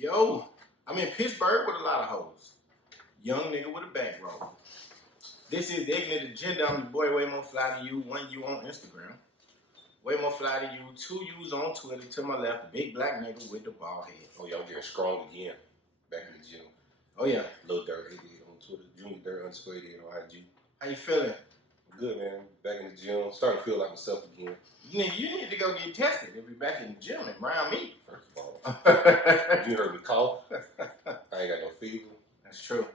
Yo, I'm in Pittsburgh with a lot of hoes. Young nigga with a bankroll. This is the Ignant Agenda. I'm your boy, way more fly than you. One you on Instagram. Way more fly than you. Two U's on Twitter. To my left, the big black nigga with the bald head. Oh, y'all getting strong again. Back in the gym. Oh, yeah. Lil Dirt 88 on Twitter. Junior Dirt _ 88 on IG. How you feeling? Good, man. Back in the gym. Starting to feel like myself again. Nigga, you need to go get tested if you're back in the gym and around me. First of all, you heard me cough. I ain't got no fever. That's true.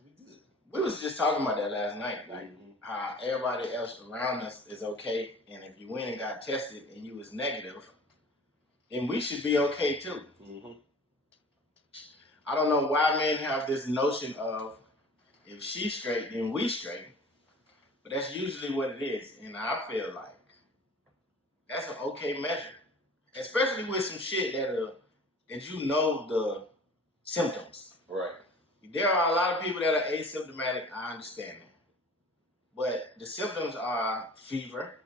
We good. We was just talking about that last night. Like, how everybody else around us is okay, and if you went and got tested and you was negative, then we should be okay too. I don't know why men have this notion of if she's straight, then we straight, but that's usually what it is, and I feel like that's an okay measure, especially with some shit that you know the symptoms. Right. There are a lot of people that are asymptomatic. I understand that. But the symptoms are fever,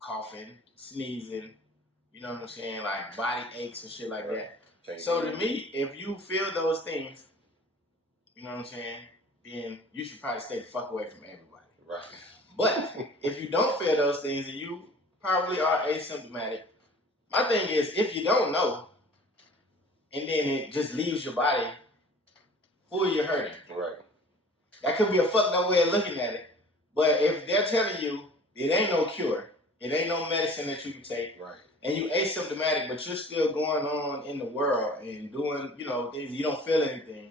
coughing, sneezing, you know what I'm saying? Like body aches and shit like that. So to me, if you feel those things, you know what I'm saying, then you should probably stay the fuck away from everybody. Right. But if you don't feel those things and you probably are asymptomatic, my thing is if you don't know and then it just leaves your body, who are you hurting? Right. That could be a fucked up way of looking at it. But if they're telling you it ain't no cure, it ain't no medicine that you can take, right, and you asymptomatic, but you're still going on in the world and doing, you know, things, you don't feel anything,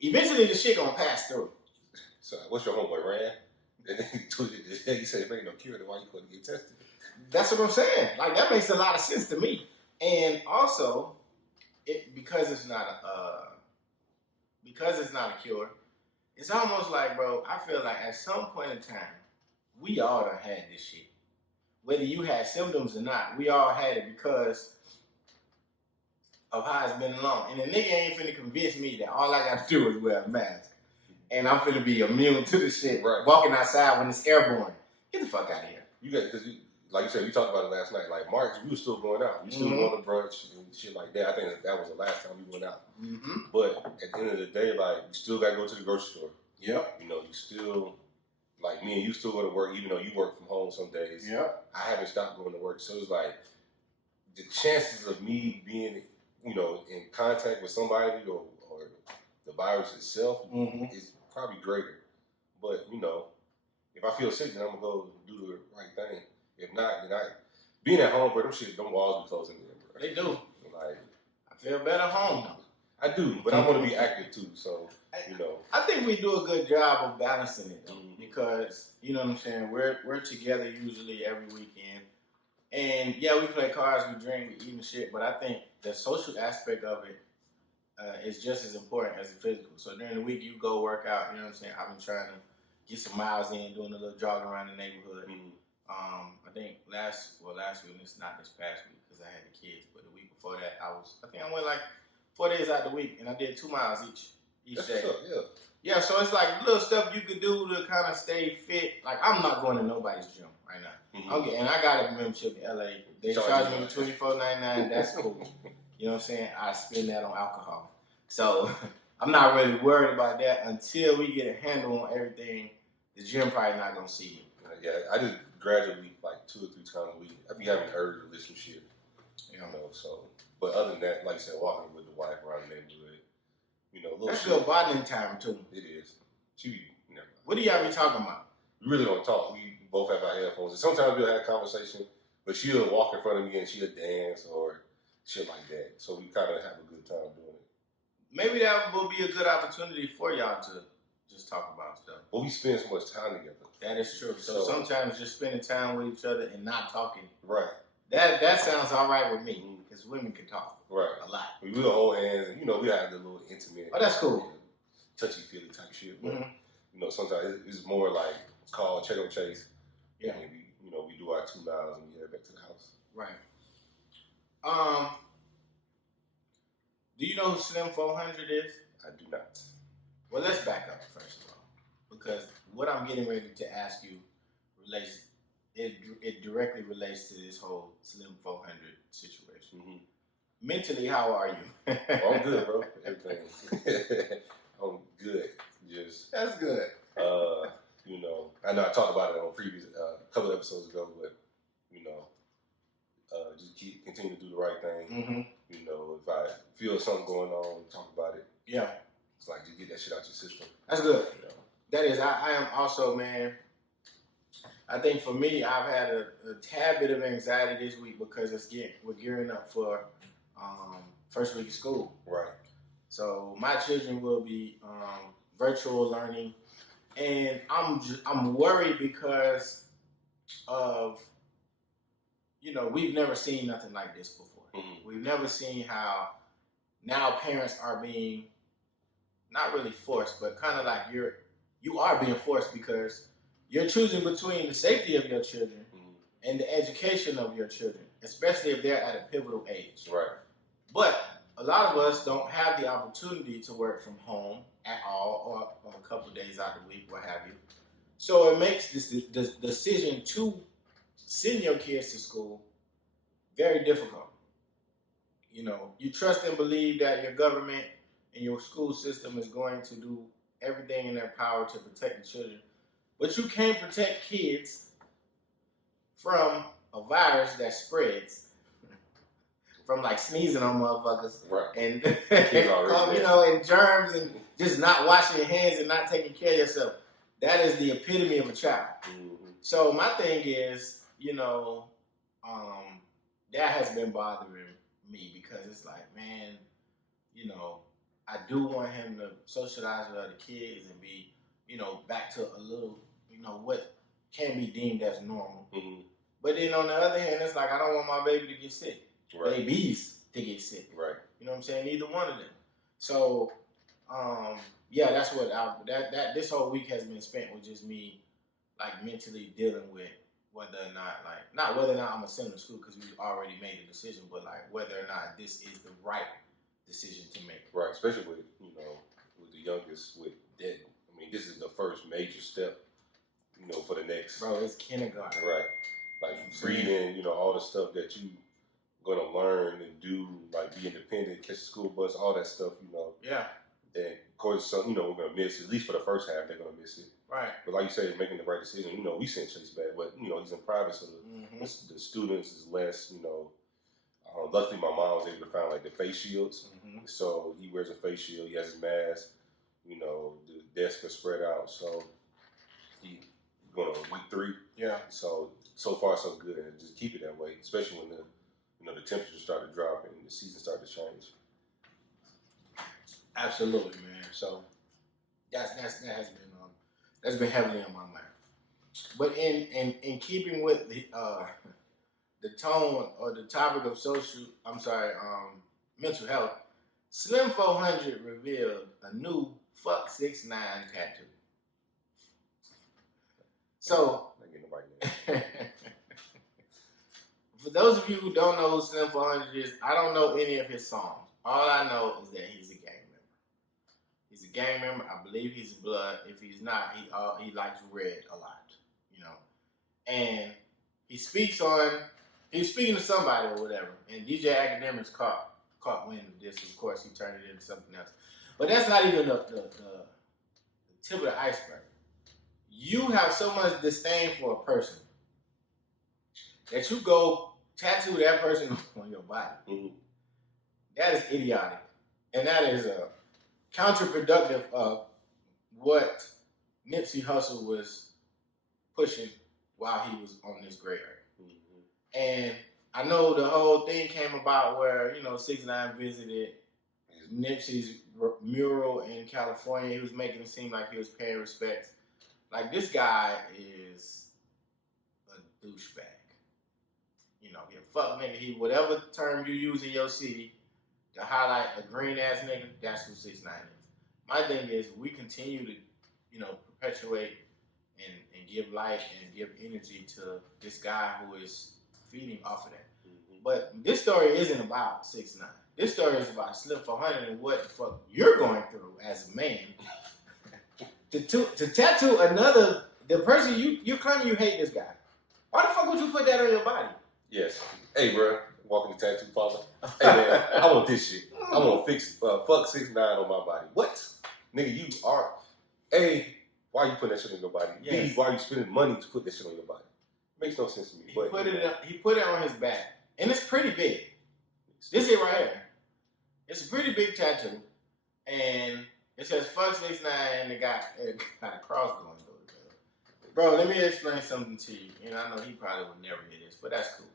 eventually the shit gonna pass through. So what's your homeboy, Rand? And then he tweeted this. He said, if ain't no cure, then why you couldn't get tested? That's what I'm saying. Like, that makes a lot of sense to me. And also, because it's not a cure, it's almost like, bro, I feel like at some point in time, we all done had this shit. Whether you had symptoms or not, we all had it because of how it's been along. And the nigga ain't finna convince me that all I got to do is wear a mask. And I'm finna be immune to the shit. Right. Walking outside when it's airborne. Get the fuck out of here. You got, because like you said, we talked about it last night. Like March, we were still going out. We still going to brunch and shit like that. I think that was the last time we went out. But at the end of the day, like, you still got to go to the grocery store. Yep. You know, you still, like me and you still go to work, even though you work from home some days. Yep. I haven't stopped going to work. So it's like, the chances of me being, you know, in contact with somebody or the virus itself is probably greater. But, you know, if I feel sick, then I'm going to go do the right thing. If not, then being at home, bro, them walls be closing in, bro. They do. Like, I feel better at home, though. I do, but I want to be active, too, so, you know. I think we do a good job of balancing it, though, because, you know what I'm saying, we're together usually every weekend. And, yeah, we play cards, we drink, we eat and shit, but I think the social aspect of it is just as important as the physical. So during the week, you go work out, you know what I'm saying? I've been trying to get some miles in, doing a little jog around the neighborhood. I think last week, it's not this past week because I had the kids, but the week before that, I think I went like 4 days out the week and I did 2 miles each day. Up, yeah. Yeah, so it's like little stuff you could do to kind of stay fit. Like, I'm not going to nobody's gym right now. And I got a membership in LA. They charge me $24.99. That's cool. You know what I'm saying? I spend that on alcohol. So I'm not really worried about that until we get a handle on everything. The gym probably not going to see me. Yeah, I just gradually, like 2 or 3 times a week. I be having urge to list some shit. You know, so. But other than that, like I said, walking with the wife around the neighborhood, you know, little that's shit. good bonding time, too. It is. She, you know. What do y'all be talking about? We really don't talk. We both have our headphones. And sometimes we'll have a conversation, but she'll walk in front of me and she'll dance or shit like that. So we kind of have a good time doing it. Maybe that will be a good opportunity for y'all to just talk about stuff. But we spend so much time together. That is true. So sometimes just spending time with each other and not talking. Right. That sounds all right with me because women can talk. Right. A lot. We will hold hands and, you know, we have the little intimate. Oh, that's cool. Touchy-feely type shit. But, you know, sometimes it's more like call, check on chase. Yeah. And we do our 2 miles and we head back to the house. Right. Do you know who Slim 400 is? I do not. Well, let's back up first of all, because what I'm getting ready to ask you it directly relates to this whole Slim 400 situation. mentally, how are you? I'm good, bro. Everything. I'm good. Just that's good. You know, I know I talked about it on previous couple episodes ago, but you know, just continue to do the right thing. Mm-hmm. You know, if I feel something going on, talk about it. Yeah. It's like just get that shit out your system. That's good. You know? That is, I am also, man. I think for me, I've had a tad bit of anxiety this week because we're gearing up for first week of school. Right. So my children will be virtual learning, and I'm worried because of, you know, we've never seen nothing like this before. Mm-hmm. We've never seen how now parents are being not really forced, but kind of like you are being forced because you're choosing between the safety of your children and the education of your children, especially if they're at a pivotal age. Right. But a lot of us don't have the opportunity to work from home at all, or a couple of days out of the week, what have you. So it makes the decision to send your kids to school very difficult. You know, you trust and believe that your government and your school system is going to do everything in their power to protect the children. But you can't protect kids from a virus that spreads from like sneezing on motherfuckers, right? And you know, and germs and just not washing your hands and not taking care of yourself. That is the epitome of a child. Mm-hmm. So my thing is, you know, that has been bothering me because it's like, man, you know, I do want him to socialize with other kids and be, you know, back to a little, you know, what can be deemed as normal. Mm-hmm. But then on the other hand, it's like I don't want my baby to get sick. Right. Babies to get sick. Right. You know what I'm saying? Neither one of them. So, yeah, that's what this whole week has been spent with just me, like, mentally dealing with whether or not, like, not whether or not I'm gonna send them to school because we've already made a decision, but like whether or not this is the right decision to make. Right, especially with, you know, with the youngest, with that. I mean, this is the first major step, you know, for the next. Bro, it's kindergarten. Right. Like reading, you know, all the stuff that you gonna learn and do, like be independent, catch the school bus, all that stuff, you know. Yeah. And of course, some, you know, we're gonna miss it. At least for the first half, they're gonna miss it. Right. But like you said, making the right decision. You know, we sent Chase back, but you know, he's in private, so the students is less. You know, luckily my mom was able to find like the face shields, so he wears a face shield. He has his mask. You know, the desk is spread out, so he going on week 3. Yeah. So far so good, and just keep it that way, especially when the temperatures start to drop and the season start to change. Absolutely, man. So that's been heavily on my mind. But in keeping with the tone or the topic of mental health, Slim 400 revealed a new fuck 6ix9ine tattoo. So for those of you who don't know who Slim 400 is, I don't know any of his songs. All I know is that he's a gang member. He's a gang member. I believe he's blood. If he's not, he likes red a lot, you know. And he was speaking to somebody or whatever, and DJ Academics caught wind of this. Of course, he turned it into something else. But that's not even the tip of the iceberg. You have so much disdain for a person that you go tattoo that person on your body. Mm-hmm. That is idiotic. And that is counterproductive of what Nipsey Hussle was pushing while he was on this great earth. Mm-hmm. And I know the whole thing came about where, you know, 6ix9ine visited Nipsey's mural in California. He was making it seem like he was paying respects. Like, this guy is a douchebag. You know, he a fuck nigga. He, whatever term you use in your city to highlight a green ass nigga, that's who 6ix9ine is. My thing is, we continue to, you know, perpetuate and give life and give energy to this guy who is feeding off of that. Mm-hmm. But this story isn't about 6ix9ine. This story is about Slim 400 and what the fuck you're going through as a man. to tattoo the person you claim you hate this guy. Why the fuck would you put that on your body? Yes. Hey, bro. walking the tattoo parlor. Hey man, I want this shit. I want to fix fuck 6ix9ine on my body. What? Nigga, you are A, why are you putting that shit on your body? Yes. B, why are you spending money to put that shit on your body? Makes no sense to me. He put it on his back. And it's pretty big. This is right here. It's a pretty big tattoo. And it says fuck 6ix9ine and it got a cross going through it. Bro, let me explain something to you. You know, I know he probably would never hear this, but that's cool.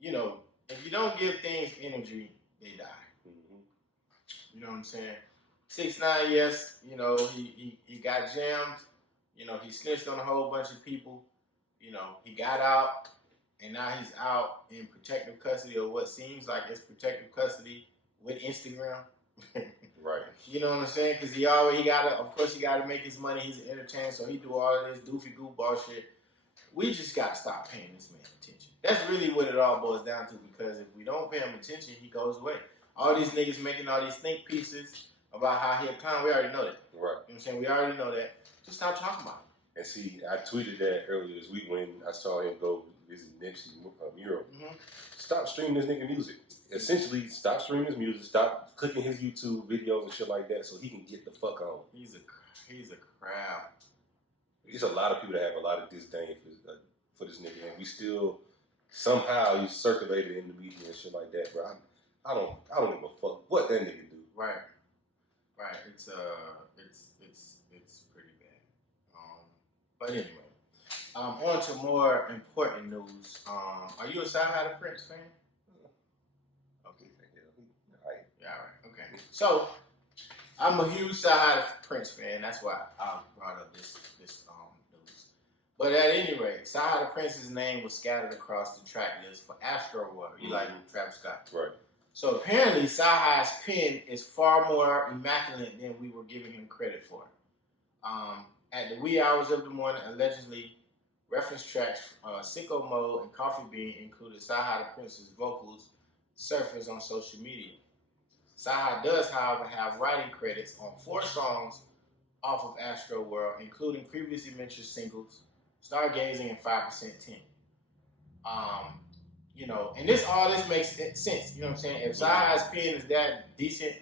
You know, if you don't give things energy, they die. Mm-hmm. You know what I'm saying? 6ix9ine, yes, you know, he got jammed. You know, he snitched on a whole bunch of people. You know, he got out, and now he's out in protective custody, or what seems like it's protective custody with Instagram. Right. You know what I'm saying? Because he gotta make his money. He's an entertainer, so he do all of this doofy goofball shit. We just gotta stop paying this man attention. That's really what it all boils down to, because if we don't pay him attention, he goes away. All these niggas making all these think pieces about how he a clown, we already know that. Right. You know what I'm saying? We already know that. Just stop talking about it. And see, I tweeted that earlier this week when I saw him go visit Nipsey mural. Mm-hmm. Stop streaming this nigga music. Essentially, stop streaming his music. Stop clicking his YouTube videos and shit like that, so he can get the fuck on. He's a crowd. There's a lot of people that have a lot of disdain for this nigga, and we still somehow you circulate it in the media and shit like that. But I don't give a fuck what that nigga do. Right. It's pretty bad. But anyway, on to more important news. Are you a Side the Prince fan? Okay. Yeah, all right. Okay. So I'm a huge Side the Prince fan. That's why I brought up this news. But at any rate, Side the Prince's name was scattered across the track list for Astroworld. You like Travis Scott, right? So apparently, Saha's pen is far more immaculate than we were giving him credit for. At the wee hours of the morning, allegedly, reference tracks Sicko Mode and Coffee Bean included Saha the Prince's vocals surface on social media. Saha does, however, have writing credits on 4 songs off of Astroworld, including previously mentioned singles, Stargazing and 5% 10. You know, and all this makes sense. You know what I'm saying? If Saha's pen is that decent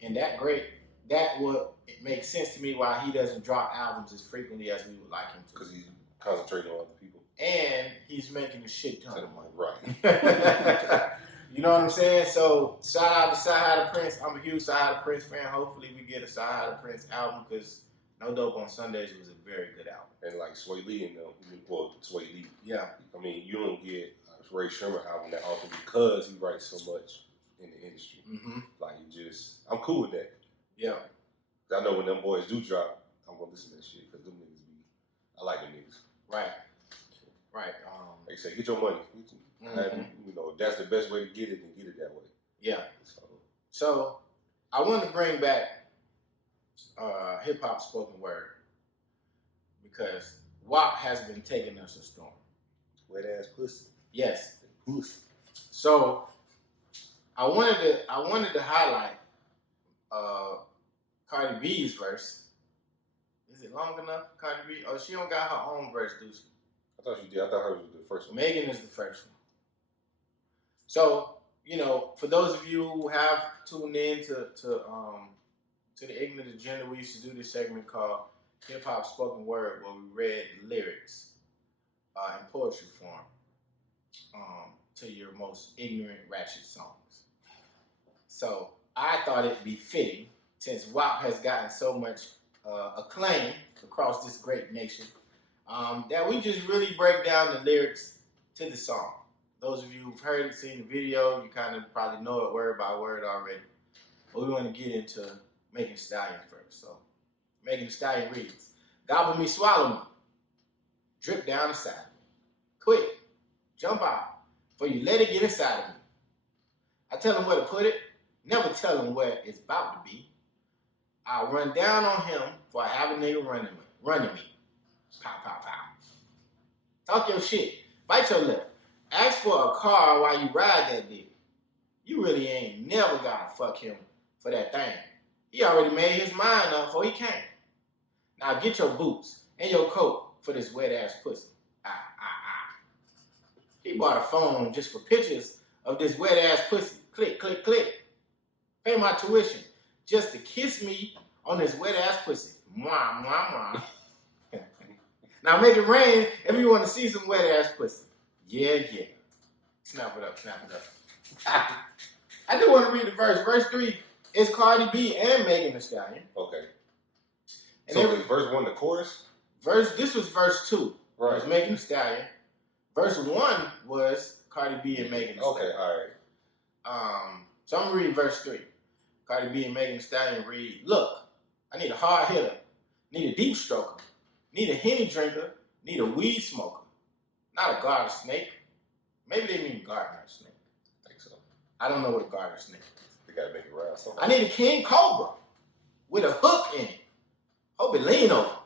and that great, that would make sense to me why he doesn't drop albums as frequently as we would like him to. Because he's concentrating on other people. And he's making a shit ton of money. Right. You know what I'm saying? So, shout out to Saha the Prince. I'm a huge Saha the Prince fan. Hopefully we get a Saha the Prince album, because No Dope on Sundays was a very good album. And like Sway Lee and them, well, Sway Lee. Yeah. I mean, you don't get Ray Sherman album that often because he writes so much in the industry. Mm-hmm. Like, I'm cool with that. Yeah. I know when them boys do drop, I'm gonna listen to that shit, because them niggas I like them niggas. Right. Like you say, get your money. Mm-hmm. And, you know, if that's the best way to get it, then get it that way. Yeah. So I want to bring back hip hop spoken word, because WAP has been taking us a storm. Wet ass pussy. Yes. Pussy. So I wanted to highlight Cardi B's verse. Is it long enough, Cardi B? Oh, she don't got her own verse, do she? I thought she did. I thought hers was the first one. Megan is the first one. So, you know, for those of you who have tuned in to the Ignant Agenda, we used to do this segment called Hip Hop Spoken Word, where we read lyrics in poetry form to your most ignorant, ratchet songs. So I thought it'd be fitting, since WAP has gotten so much acclaim across this great nation, that we just really break down the lyrics to the song. Those of you who've heard it, seen the video, you kind of probably know it word by word already. But we want to get into Megan Thee Stallion first. So Megan Thee Stallion reads, "Gobble me, swallow me, drip down inside of me. Quick, jump out, for you let it get inside of me. I tell him where to put it, never tell him where it's about to be. I'll run down on him, for I have a nigga running me. Pow, pow, pow. Talk your shit, bite your lip. Ask for a car while you ride that dick. You really ain't never gotta fuck him for that thing. He already made his mind up before he came. Now get your boots and your coat for this wet ass pussy. He bought a phone just for pictures of this wet ass pussy. Click, click, click. Pay my tuition just to kiss me on this wet ass pussy. Mwah, mwah, mwah. Now make it rain if you want to see some wet ass pussy. Yeah. Snap it up. I do want to read the verse. Verse 3 is Cardi B and Megan Thee Stallion. Okay. And so verse 1, the chorus? This was verse 2. Right. It was Megan Thee Stallion. Verse 1 was Cardi B and Megan Thee Stallion. Okay, all right. So I'm going to read verse 3. Cardi B and Megan Thee Stallion read, look, I need a hard hitter, need a deep stroker, need a Henny drinker, need a weed smoker, not a garter snake. Maybe they mean gardener snake. I think so. I don't know what a garter snake is. They got to make it round. I need a king cobra with a hook in it. Hope it lean over.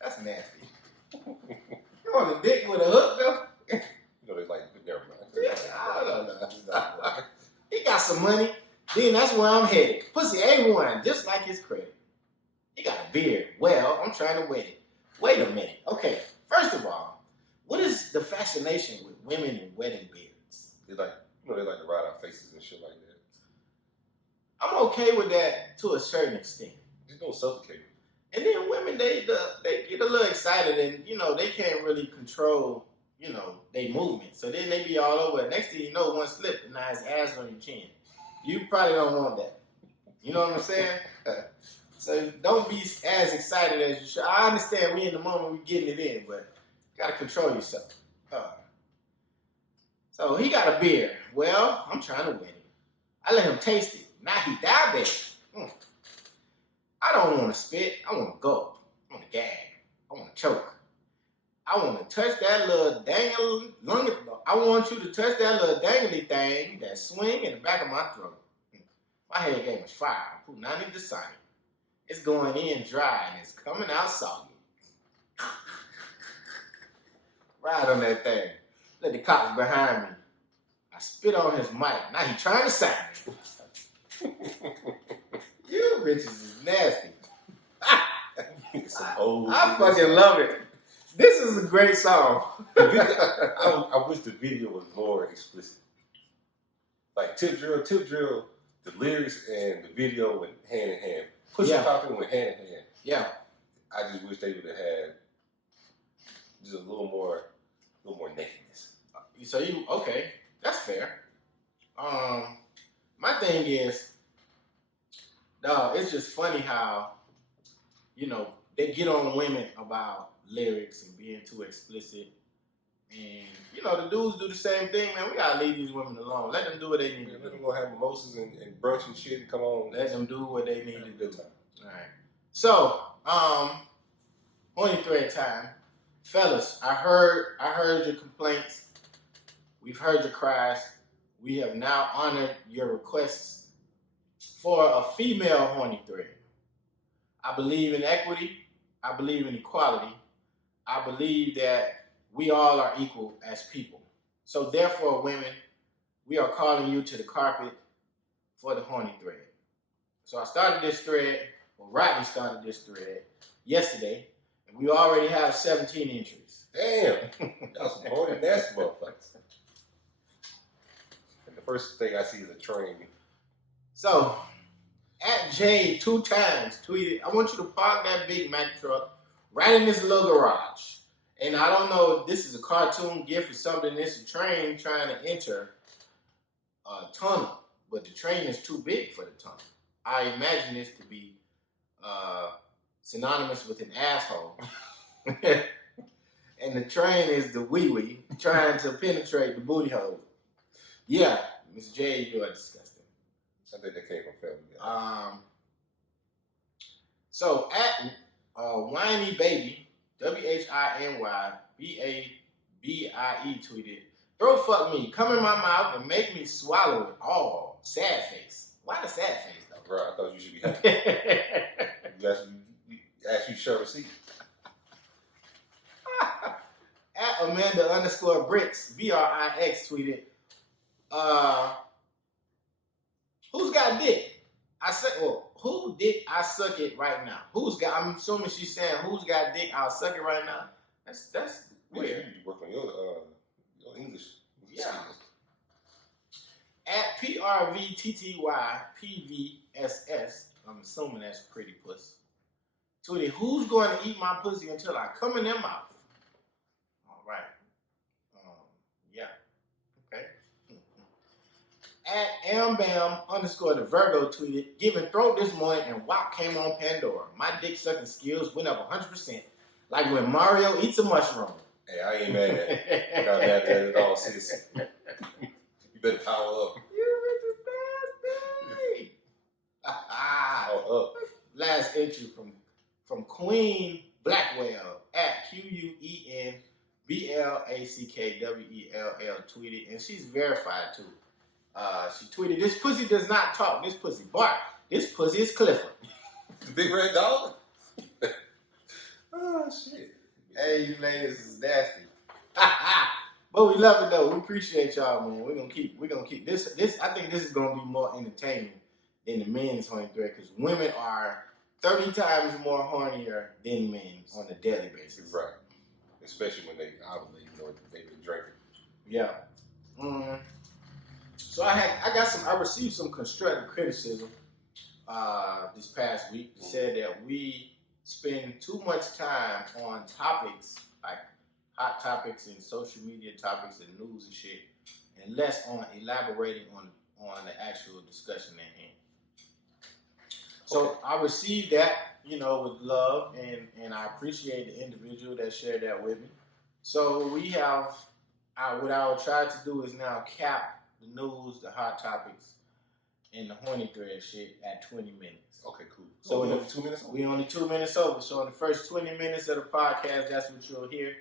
That's nasty. You want a dick with a hook, though? You know, they like, never mind. Yeah, I don't know. He got some money. Then that's where I'm headed. Pussy A1, just like his credit. He got a beard. Well, I'm trying to wet it. Wait a minute. Okay, first of all, what is the fascination with women and wedding beards? They like, you know, they like to ride our faces and shit like that. I'm okay with that to a certain extent. Just don't suffocate. And then women, they get a little excited and, you know, they can't really control, you know, their movement. So then they be all over. Next thing you know, one slip and now it's ass on your chin. You probably don't want that. You know what I'm saying? So don't be as excited as you should. I understand we in the moment, we getting it in, but you got to control yourself. So he got a beard. Well, I'm trying to win it. I let him taste it. Now he diabetic. I don't want to spit. I want to gulp. I want to gag. I want to choke. I want to touch that little dangly lung. I want you to touch that little dangly thing that swing in the back of my throat. My head game is fire. I put 90 to sign it. It's going in dry and it's coming out soggy. Ride on that thing. Let the cops behind me. I spit on his mic. Now he trying to sign me. You bitches is nasty. I fucking love it. This is a great song. I wish the video was more explicit. Like tip drill, the lyrics and the video went hand in hand. Push and popping went hand in hand. Yeah. I just wish they would have had just a little more nakedness. So okay, that's fair. My thing is, it's just funny how, you know, they get on women about lyrics and being too explicit. And, you know, the dudes do the same thing, man. We gotta leave these women alone. Let them do what they need to do. Let them go have mimosas and brunch and shit and come on. Let them do what they need to do. All right. So, Horny Thread time. Fellas, I heard your complaints. We've heard your cries. We have now honored your requests for a female Horny Thread. I believe in equity. I believe in equality. I believe that we all are equal as people. So therefore, women, we are calling you to the carpet for the Horny Thread. So I started this thread, or Rodney started this thread yesterday, and we already have 17 entries. Damn, that's some horny nasty motherfuckers. And the first thing I see is a train. So, at Jade 2 times tweeted, I want you to park that Big Mac truck right in this little garage. And I don't know if this is a cartoon gift or something. It's a train trying to enter a tunnel, but the train is too big for the tunnel. I imagine this to be synonymous with an asshole. And the train is the wee-wee trying to penetrate the booty hole. Yeah, Miss J, you are disgusting. I think that came from Family Guy. So at Whiny Baby, WHINYBABIE tweeted, "Throat fuck me, come in my mouth and make me swallow it all. Sad face." Why the sad face though? Bro, I thought you should be happy. you actually show receipt. At Amanda_Bricks, BRIX tweeted, who's got dick? I said, well, who dick I suck it right now? I'm assuming she's saying who's got dick I'll suck it right now. That's weird. You work on your Yeah. At PRVTTYPVSS, I'm assuming that's pretty puss. Tweeted, who's going to eat my pussy until I come in their mouth? All right. Yeah. Okay. At ambam_ the Virgo tweeted, giving throat this morning and WAP came on Pandora. My dick sucking skills went up 100%. Like when Mario eats a mushroom. Hey, I ain't mad at it. I'm not mad at all, sis. You better power up. You bitch Power up. Last entry from Queen Blackwell at QUENBLACKWELL tweeted, and she's verified too. She tweeted, this pussy does not talk. This pussy bark. This pussy is Clifford. The big red dog? Oh, shit. Hey, you ladies is nasty. But we love it though. We appreciate y'all, man. We're gonna keep this. I think this is gonna be more entertaining than the men's horny thread because women are 30 times more hornier than men on a daily basis. Right. Especially when they obviously they've been drinking. Yeah. So I received some constructive criticism this past week. It said that we spend too much time on topics like hot topics and social media topics and news and shit, and less on elaborating on the actual discussion at hand. So okay. I received that, with love, and I appreciate the individual that shared that with me. So we have, what I will try to do is now cap the news, the hot topics, and the horny thread shit at 20 minutes. Okay, cool. So we only 2 minutes over? We only 2 minutes over. So in the first 20 minutes of the podcast, that's what you'll hear.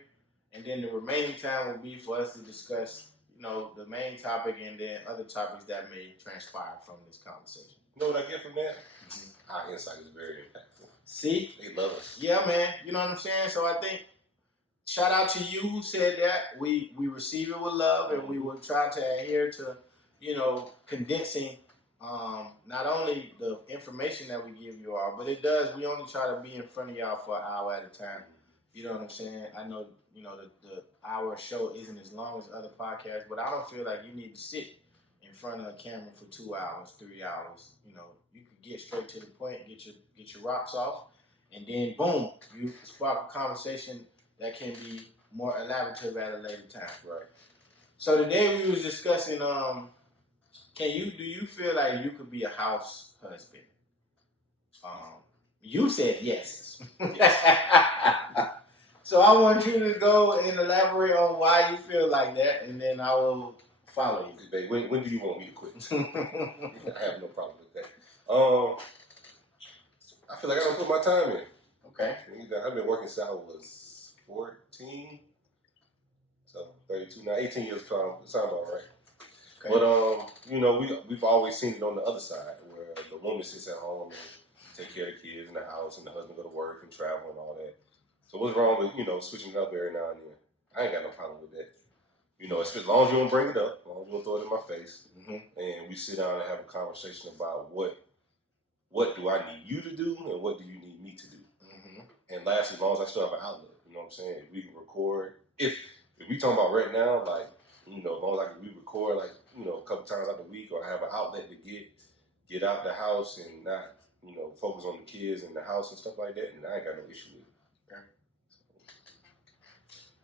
And then the remaining time will be for us to discuss, the main topic and then other topics that may transpire from this conversation. You know what I get from that? Mm-hmm. Our insight is very impactful. See? They love us. Yeah, man. You know what I'm saying? So I think, shout out to you who said that. We receive it with love, and we will try to adhere to, condensing not only the information that we give you all, but we only try to be in front of y'all for an hour at a time. You know what I'm saying? I know, the hour show isn't as long as other podcasts, but I don't feel like you need to sit in front of a camera for 2 hours, 3 hours. You could get straight to the point, get your rocks off, and then boom, you spark a conversation that can be more elaborative at a later time. Right. So today we was discussing, do you feel like you could be a house husband? You said yes. So I want you to go and elaborate on why you feel like that, and then I will follow you. Babe, when do you want me to quit? I have no problem with that. I feel like I don't put my time in. Okay. I've been working since I was 14, so 32 now, 18 years sound about right. Okay. But we've always seen it on the other side where the woman sits at home and take care of the kids in the house, and the husband go to work and travel and all that. So what's wrong with switching it up every now and then? I ain't got no problem with that. As long as you don't bring it up, as long as you don't throw it in my face, and we sit down and have a conversation about what do I need you to do and what do you need me to do. And last, as long as I still have an outlet, you know what I'm saying? If we can record, if we talking about right now, like, as long as we record, like, a couple times out the week, or I have an outlet to get out the house and not, focus on the kids and the house and stuff like that, and I ain't got no issue with it. Okay.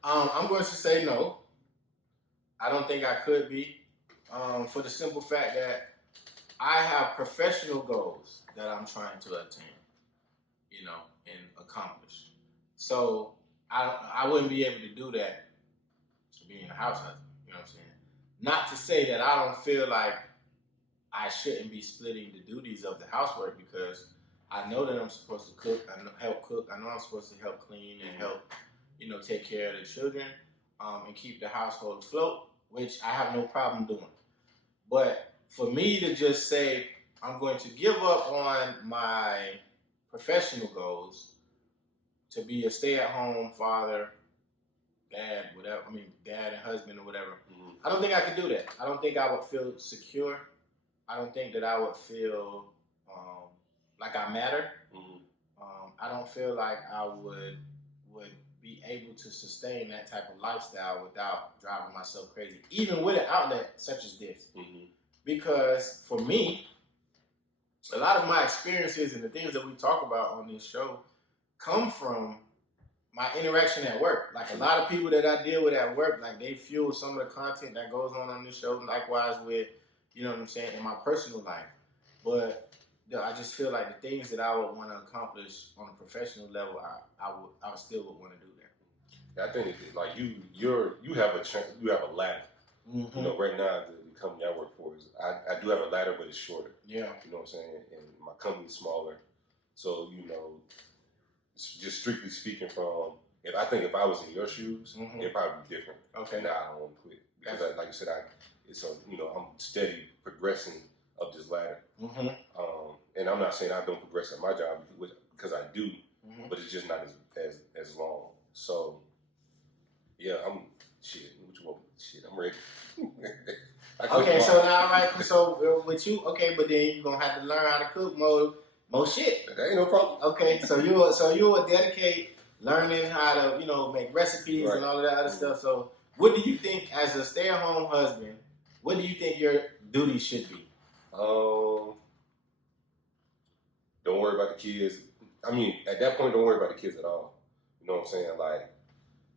I'm going to say no. I don't think I could be, for the simple fact that I have professional goals that I'm trying to attain, and accomplish. So I wouldn't be able to do that to being a house husband, you know what I'm saying? Not to say that I don't feel like I shouldn't be splitting the duties of the housework, because I know that I'm supposed to cook, help cook. I know I'm supposed to help clean and help, take care of the children, and keep the household afloat, which I have no problem doing. But for me to just say I'm going to give up on my professional goals to be a stay-at-home father, dad, whatever. Dad and husband or whatever. I don't think I could do that. I don't think I would feel secure. I don't think that I would feel like I matter. I don't feel like I would be able to sustain that type of lifestyle without driving myself crazy, even with an outlet such as this. Mm-hmm. Because for me, a lot of my experiences and the things that we talk about on this show come from my interaction at work. Like a lot of people that I deal with at work, like they fuel some of the content that goes on this show. Likewise with, you know what I'm saying, in my personal life. But I just feel like the things that I would want to accomplish on a professional level, I still would want to do that. I think like you have a ladder. Mm-hmm. You know, right now the company I work for is I do have a ladder, but it's shorter. Yeah. You know what I'm saying? And my company's smaller, so you know, just strictly speaking, from if I was in your shoes, mm-hmm. it'd probably be different. Okay. Now I don't want to quit because, like you said, I'm steady progressing up this ladder. Mm-hmm. And I'm not saying I don't progress at my job because I do, mm-hmm. but it's just not as long. So yeah, I'm ready. Okay, so now, all right, so with you, okay, but then you're gonna have to learn how to cook more shit. That ain't no problem. Okay, so you will dedicate learning how to, you know, make recipes right. and all of that other stuff. So what do you think, as a stay-at-home husband, what do you think your duties should be? Don't worry about the kids. I mean, at that point, don't worry about the kids at all. You know what I'm saying? Like,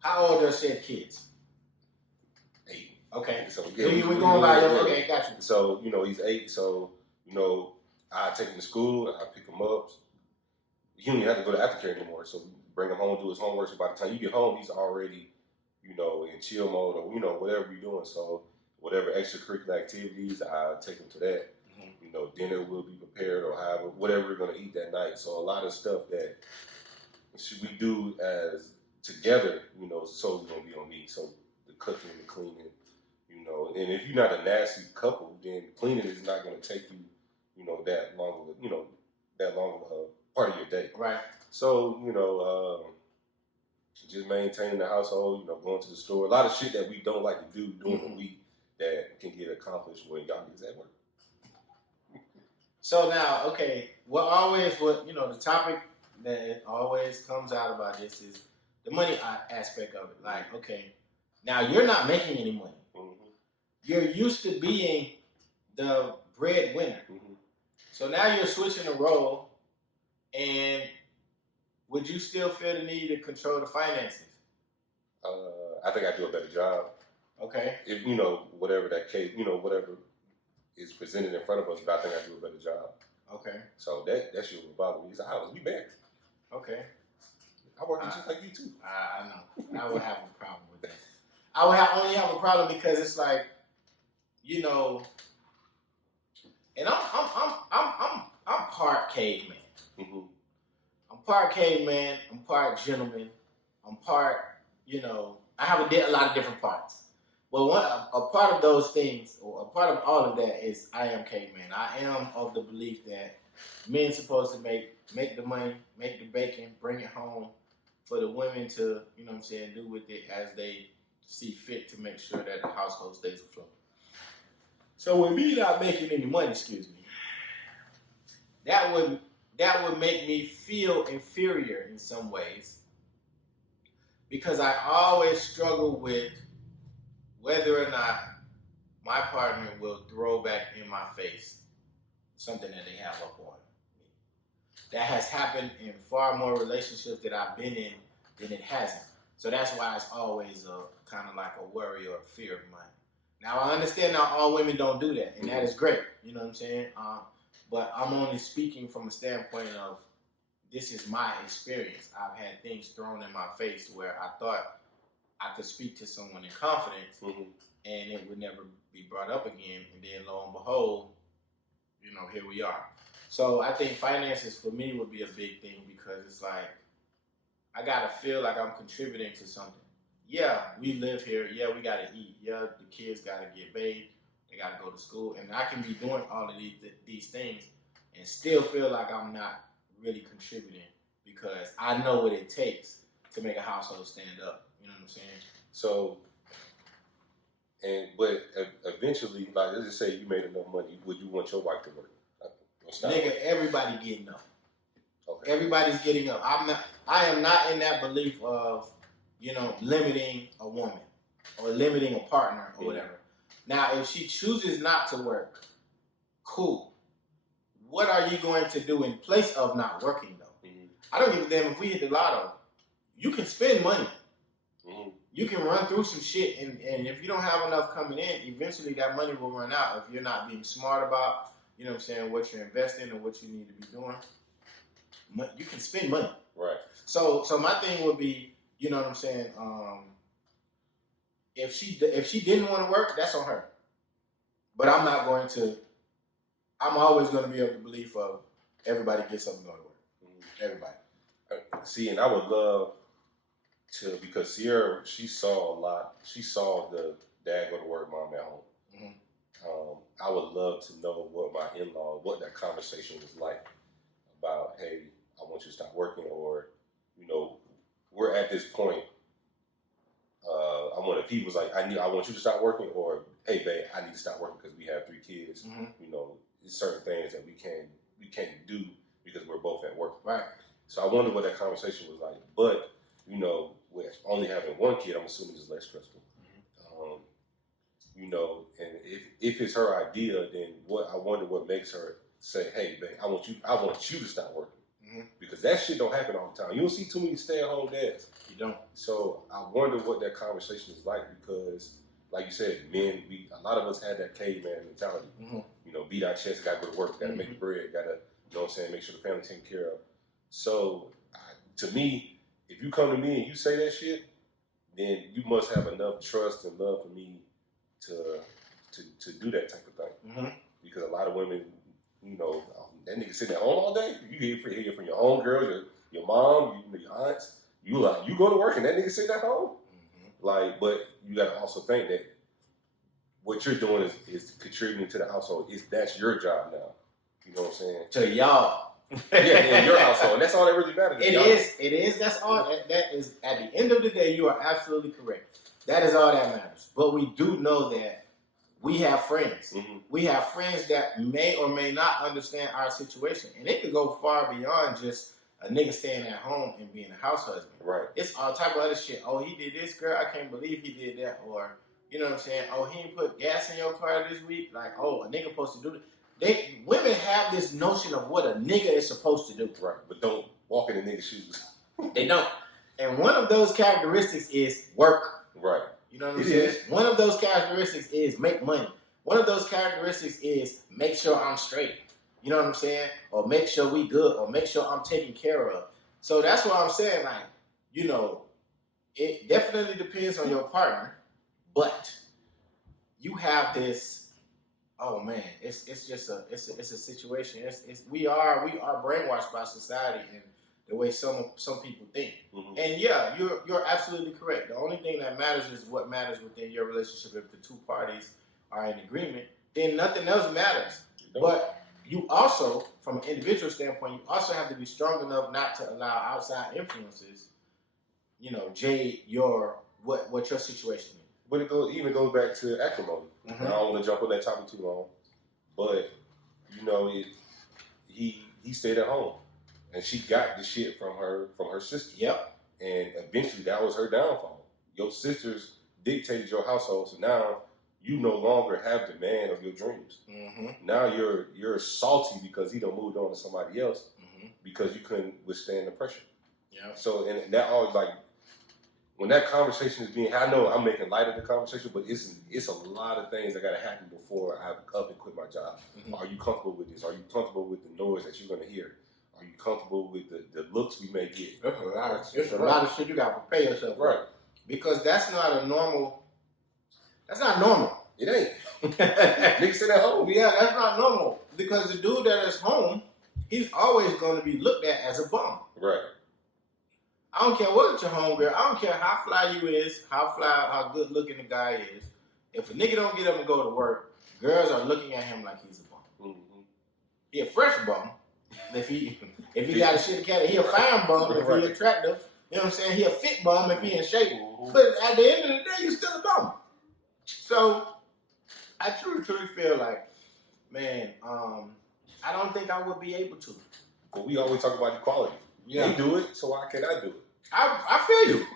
how old are said kids? 8. Okay. So we're going by okay, got you. So, you know, he's 8. So, you know, I take him to school. I pick him up. He don't even have to go to aftercare anymore. So bring him home, do his homework. So by the time you get home, he's already, you know, in chill mode or, you know, whatever you're doing. So whatever extracurricular activities, I take him to that. You know, dinner will be prepared or however, whatever we're going to eat that night. So a lot of stuff that we do as together, you know, so it's going to be on me. So the cooking, the cleaning, you know, and if you're not a nasty couple, then cleaning is not going to take you, you know, that long of a part of your day. Right. So, you know, just maintaining the household, you know, going to the store, a lot of shit that we don't like to do during the week that can get accomplished when y'all is at work. So now, okay, the topic that always comes out about this is the money aspect of it. Like, okay, now you're not making any money. Mm-hmm. You're used to being the breadwinner. Mm-hmm. So now you're switching the role, and would you still feel the need to control the finances? I think I do a better job. Okay. If, you know, whatever that case, you know, whatever is presented in front of us, but I think I do a better job. Okay. So that shit would bother me. We married. Okay. I work just like you too. I know. I would have a problem with that. I would only have a problem because it's like, you know, and I'm part caveman. Mm-hmm. I'm part caveman. I'm part gentleman. I'm part, you know, I have a lot of different parts. But a part of those things, or a part of all of that is I am caveman. I am of the belief that men supposed to make the money, make the bacon, bring it home for the women to, you know what I'm saying, do with it as they see fit to make sure that the household stays afloat. So with me not making any money, that would make me feel inferior in some ways, because I always struggle with whether or not my partner will throw back in my face something that they have up on me. That has happened in far more relationships that I've been in than it hasn't. So that's why it's always a kind of like a worry or a fear of mine. Now I understand now all women don't do that, and that is great. You know what I'm saying? But I'm only speaking from a standpoint of this is my experience. I've had things thrown in my face where I thought I could speak to someone in confidence, and it would never be brought up again. And then lo and behold, you know, here we are. So I think finances for me would be a big thing, because it's like I gotta feel like I'm contributing to something. Yeah, we live here. Yeah, we gotta eat. Yeah, the kids gotta get bathed. They gotta go to school, and I can be doing all of these things and still feel like I'm not really contributing, because I know what it takes to make a household stand up. You know what I'm saying? So, but eventually, like, let's just say you made enough money, would you want your wife to work? Nigga, everybody getting up. Okay. Everybody's getting up. I am not in that belief of limiting a woman or limiting a partner or whatever. Now, if she chooses not to work, cool. What are you going to do in place of not working, though? I don't give a damn if we hit the lotto. You can spend money. You can run through some shit, and if you don't have enough coming in, eventually that money will run out if you're not being smart about, what you're investing or what you need to be doing. You can spend money. Right. So my thing would be, if she didn't want to work, that's on her. But I'm always going to be able to believe everybody gets something to go to work. Everybody. See, and I would love to, because Sierra, she saw a lot. She saw the dad go to work, mom at home. I would love to know what my in-law, what that conversation was like about, hey, I want you to stop working, or, we're at this point. I wonder if he was like, I want you to stop working, or, hey, babe, I need to stop working because we have 3 kids. It's certain things that we can't do because we're both at work. Right. So I wonder what that conversation was like. But, with only having 1 kid, I'm assuming it's less stressful. And if it's her idea, then I wonder what makes her say, hey, babe, I want you to stop working. Because that shit don't happen all the time. You don't see too many stay-at-home dads. You don't. So I wonder what that conversation is like, because, like you said, men, a lot of us had that caveman mentality. Beat our chest, gotta go to work, gotta make the bread, gotta, make sure the family taken care of. So, to me, if you come to me and you say that shit, then you must have enough trust and love for me to do that type of thing. Because a lot of women, that nigga sitting at home all day. You hear from your home girls, your mom, your aunts. You go to work and that nigga sitting at home. But you gotta also think that what you're doing is contributing to the household. That's your job now. You know what I'm saying? To y'all. In your household. And that's all that really matters. It is. That's all. That is, at the end of the day, you are absolutely correct. That is all that matters. But we do know that we have friends. We have friends that may or may not understand our situation. And it could go far beyond just a nigga staying at home and being a house husband. Right. It's all type of other shit. Oh, he did this, girl. I can't believe he did that. Or, you know what I'm saying? Oh, he didn't put gas in your car this week. Like, oh, a nigga supposed to do this. Women have this notion of what a nigga is supposed to do. Right. But don't walk in the nigga's shoes. They don't. And one of those characteristics is work. Right. You know what I'm saying? One of those characteristics is make money. One of those characteristics is make sure I'm straight. You know what I'm saying? Or make sure we good, or make sure I'm taken care of. So that's what I'm saying. Like, it definitely depends on your partner, but you have this. Oh man, it's just a situation. We are brainwashed by society and the way some people think. And yeah, you're absolutely correct. The only thing that matters is what matters within your relationship. If the 2 parties are in agreement, then nothing else matters. But you also, from an individual standpoint, you also have to be strong enough not to allow outside influences, jade what your situation is. But it goes back to acrimony. I don't want to jump on that topic too long, but he stayed at home, and she got the shit from her sister. Yep. And eventually, that was her downfall. Your sisters dictated your household, so now you no longer have the man of your dreams. Now you're salty because he done moved on to somebody else because you couldn't withstand the pressure. Yeah. So and that always, like, when that conversation is being, I know I'm making light of the conversation, but it's a lot of things that got to happen before I up and quit my job. Are you comfortable with this? Are you comfortable with the noise that you're going to hear? Are you comfortable with the looks we may get? There's a lot of shit you got to prepare yourself for. Right. Because that's not normal. It ain't. Niggas sit at home. Yeah, that's not normal. Because the dude that is home, he's always going to be looked at as a bum. Right. I don't care what your homegirl. I don't care how fly you is, how good looking the guy is. If a nigga don't get up and go to work, girls are looking at him like he's a bum. He a fresh bum. If he got a shit cat, he a fine bum if he attractive. You know what I'm saying? He a fit bum if he in shape. But at the end of the day, you still a bum. So I truly feel like, man, I don't think I would be able to. But we always talk about equality. Yeah. They do it, so why can't I do it? I feel you.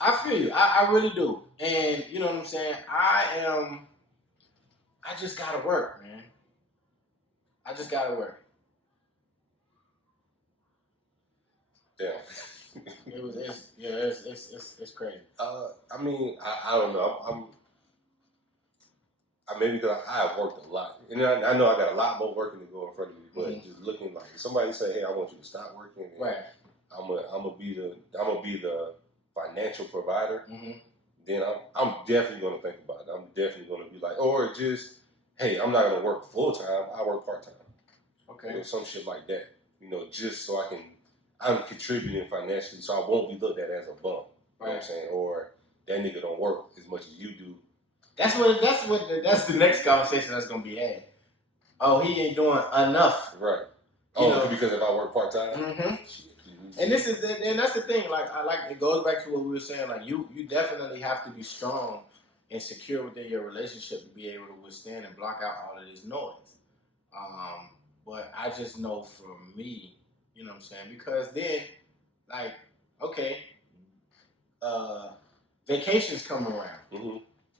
I feel you. I really do. And you know what I'm saying? I just gotta work, man. I just gotta work. Yeah. It's crazy. I mean, I don't know. I maybe because I have worked a lot, and I know I got a lot more working to go in front of me. But just looking like if somebody say, "Hey, I want you to stop working," and right? I'm gonna be the financial provider. Then I'm definitely gonna think about it. I'm definitely gonna be like, or just, hey, I'm not gonna work full time. I work part time. Okay. You know, some shit like that. You know, just so I'm contributing financially, so I won't be looked at as a bum. You know what I'm saying? Or that nigga don't work as much as you do. That's the next conversation that's gonna be had. Oh, he ain't doing enough. Right. Oh, because if I work part time. And that's the thing. Like it goes back to what we were saying. Like you definitely have to be strong and secure within your relationship to be able to withstand and block out all of this noise. But I just know for me, you know what I'm saying? Because then, like, okay, vacations come around.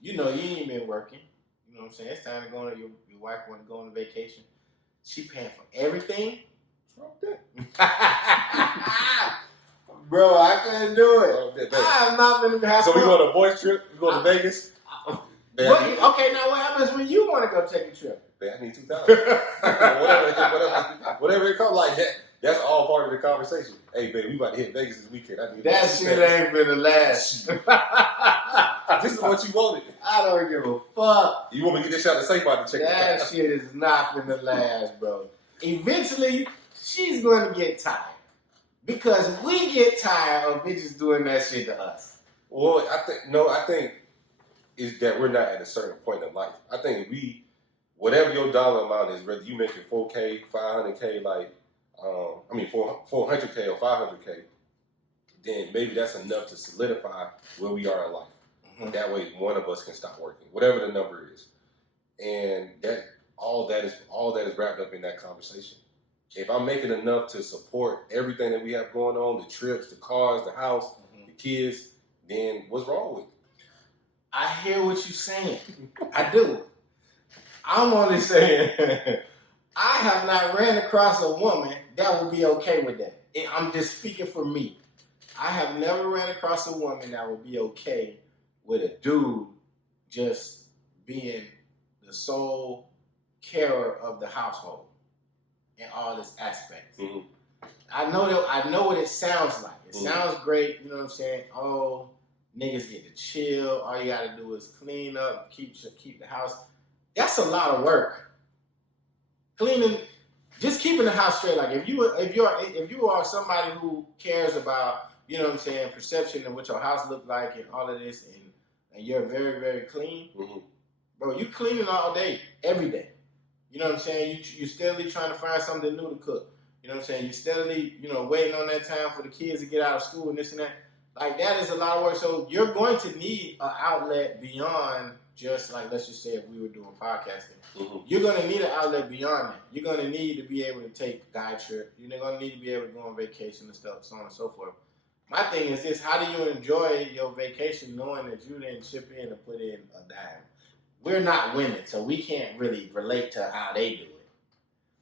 You know, you ain't been working. You know what I'm saying? It's time to go on. Your wife want to go on vacation. She paying for everything. What's wrong with that? Bro, I couldn't do it. I'm not going to have So we go on a boys trip? We go to Vegas? Okay, now what happens when you want to go take a trip? I need $2,000. whatever it comes like that. That's all part of the conversation. Hey, baby, we about to hit Vegas this weekend. I need that shit ain't finna last. This is what you wanted. I don't give a fuck. You want me to get this shot of safe out the chicken? That shit is not finna last, bro. Eventually, she's going to get tired. Because we get tired of bitches doing that shit to us. Well, I think is that we're not at a certain point in life. I think if whatever your dollar amount is, whether you making 4K, 500K, like, 400K or 500K, then maybe that's enough to solidify where we are in life. That way, one of us can stop working, whatever the number is, and all that is wrapped up in that conversation. If I'm making enough to support everything that we have going on, the trips, the cars, the house, the kids, then what's wrong with it? I hear what you're saying. I do. I'm only saying I have not ran across a woman that would be okay with that. I'm just speaking for me. I have never ran across a woman that would be okay with a dude just being the sole carer of the household in all its aspects. I know what it sounds like. It sounds great, you know what I'm saying? Oh, niggas get to chill. All you gotta do is clean up, keep the house. That's a lot of work. Cleaning, just keeping the house straight. Like if you are somebody who cares about, you know what I'm saying, perception and what your house look like and all of this, and you're very, very clean, bro, you cleaning all day, every day. You know what I'm saying? You steadily trying to find something new to cook. You know what I'm saying? You steadily, waiting on that time for the kids to get out of school and this and that. Like, that is a lot of work. So you're going to need an outlet beyond just, like, let's just say if we were doing podcasting. You're going to need an outlet beyond that. You're going to need to be able to take guide trip. You're going to need to be able to go on vacation and stuff, so on and so forth. My thing is this: how do you enjoy your vacation knowing that you didn't chip in and put in a dime? We're not women, so we can't really relate to how they do it.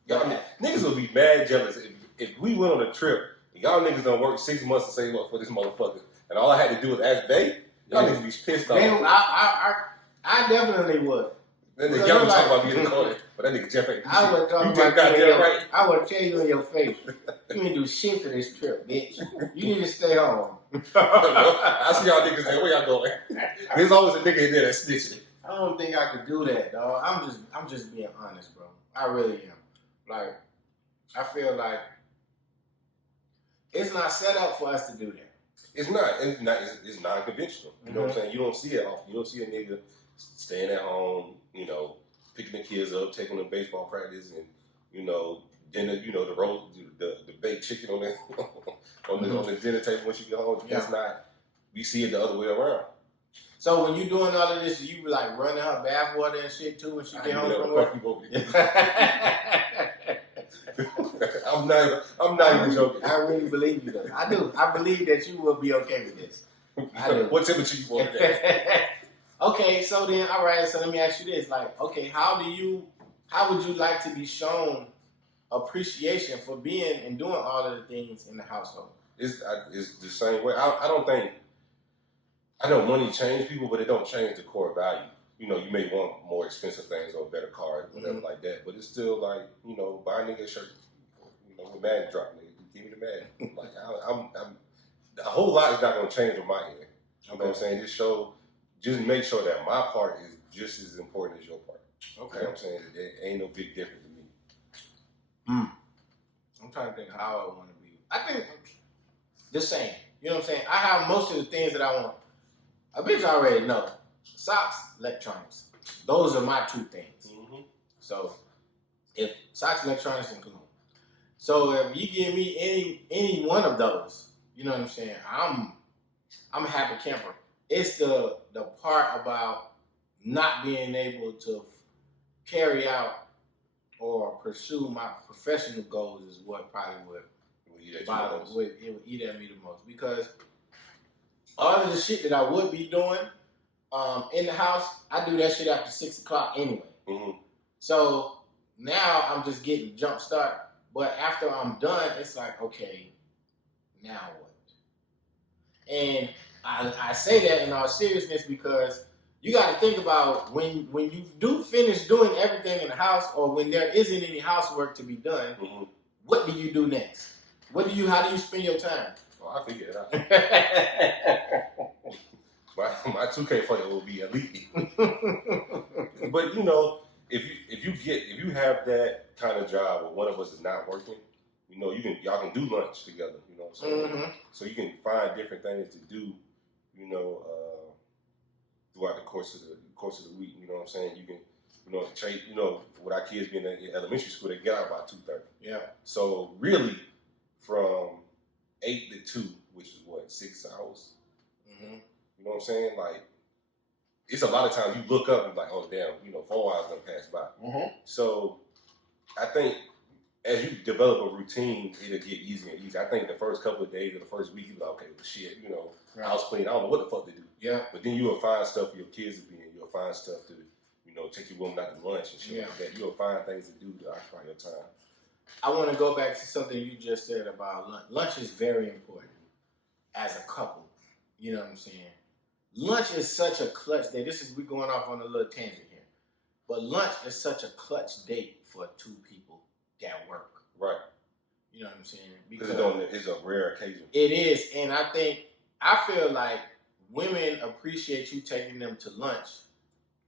Y'all niggas would be mad jealous if we went on a trip and y'all niggas done work 6 months to save up for this motherfucker, and all I had to do was ask Bay. Y'all niggas be pissed off. I definitely would. Then y'all be talking about being recorded, but that nigga Jeff ain't do I would talk about you right. I would tell you in your face, you ain't do shit for this trip, bitch. You need to stay home. I see y'all niggas say, where y'all going? There's always a nigga in there that's snitching. I don't think I could do that, dog. I'm just being honest, bro. I really am. Like, I feel like it's not set up for us to do that. It's not. It's non-conventional. You know what I'm saying? You don't see it often. You don't see a nigga staying at home, picking the kids up, taking them to baseball practice, and dinner. The baked chicken on the dinner table when she get home. Yeah. That's not. We see it the other way around. So when you doing all of this, you be like running her bath water and shit too when she get home from work? I'm I'm not even joking. I really believe you, though. I do. I believe that you will be okay with this. I do. What temperature you want today? Okay, so then, all right. So let me ask you this: like, okay, how would you like to be shown appreciation for being and doing all of the things in the household? It's the same way. I don't think. I know money change people, but it don't change the core value. You know, you may want more expensive things or a better car, whatever like that. But it's still like, you know, buy a nigga a shirt. You know, with Madden drop, nigga, give me the Madden. Like I'm a whole lot is not gonna change on my end. You know what I'm saying? Just make sure that my part is just as important as your part. Okay. You know what I'm saying? There ain't no big difference to me. I'm trying to think how I want to be. I think the same. You know what I'm saying? I have most of the things that I want. A bitch already know. Socks, electronics. Those are my two things. Mm-hmm. So, if socks, electronics, and cologne. So if you give me any one of those, you know what I'm saying? I'm a happy camper. It's the part about not being able to carry out or pursue my professional goals is what probably would eat at me the most, because all of the shit that I would be doing in the house, I do that shit after 6 o'clock anyway. Mm-hmm. So now I'm just getting jump start. But after I'm done, it's like, okay, now what? And I say that in all seriousness because you got to think about when you do finish doing everything in the house, or when there isn't any housework to be done, mm-hmm. What do you do next? How do you spend your time? Oh, I figured it out. my 2K fight will be elite. But you know, if you have that kind of job where one of us is not working, you know, y'all can do lunch together. You know what I'm saying? Mm-hmm. So you can find different things to do. You know, throughout the course of the week. You know what I'm saying? You can, you know, with our kids being in elementary school, they get out about 2:30. Yeah. So really, from 8 to 2, which is what, 6 hours. Mm-hmm. You know what I'm saying? Like, it's a lot of times you look up and like, oh damn, 4 hours done passed by. Mm-hmm. So I think as you develop a routine, it'll get easier and easier. I think the first couple of days or the first week, you're like, okay, well, shit, right. House clean. I don't know what the fuck to do. Yeah. But then you'll find stuff for your kids to be in. You'll find stuff to, take your woman out to lunch and shit like that. You'll find things to do to occupy your time. I want to go back to something you just said about lunch. Lunch is very important as a couple. You know what I'm saying? Lunch is such a clutch date. We're going off on a little tangent here. But lunch is such a clutch date for two people that work. Right. You know what I'm saying? Because it's a rare occasion. It is. And I feel like women appreciate you taking them to lunch